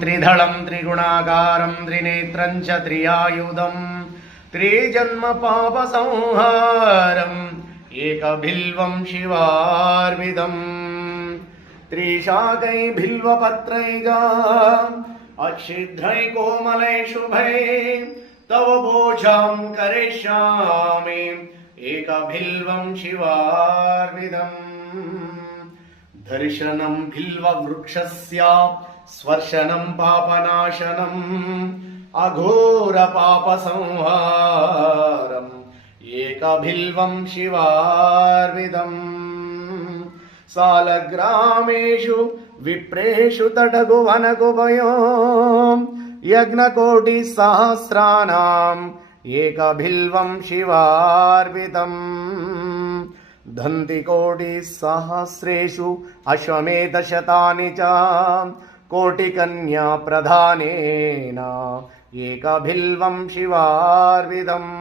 त्रिदलं त्रिगुणाकारं त्रिनेत्रं च त्रियायुधं त्रिजन्म पापसंहारम् एकबिल्वं शिवार्विदम् त्रिशाकै बिल्वपत्रैगा अच्छिद्रै कोमलै शुभै तव पूजां करिष्यामि एकबिल्वं शिवार्विदम् दर्शनं बिल्ववृक्षस्य स्पर्शनं पापनाशनम् अघोरपापसंहारम् एकबिल्वं शिवार्विदम् सालग्रामेषु विप्रेषु तटगुवनगुभयो यज्ञकोटिसहस्राणाम् एकबिल्वं शिवार्विदम् दन्तिकोटिसहस्रेषु अश्वमेधशतानि च कोटिकन्या प्रधानेन एकबिल्वं शिवार्विदम्।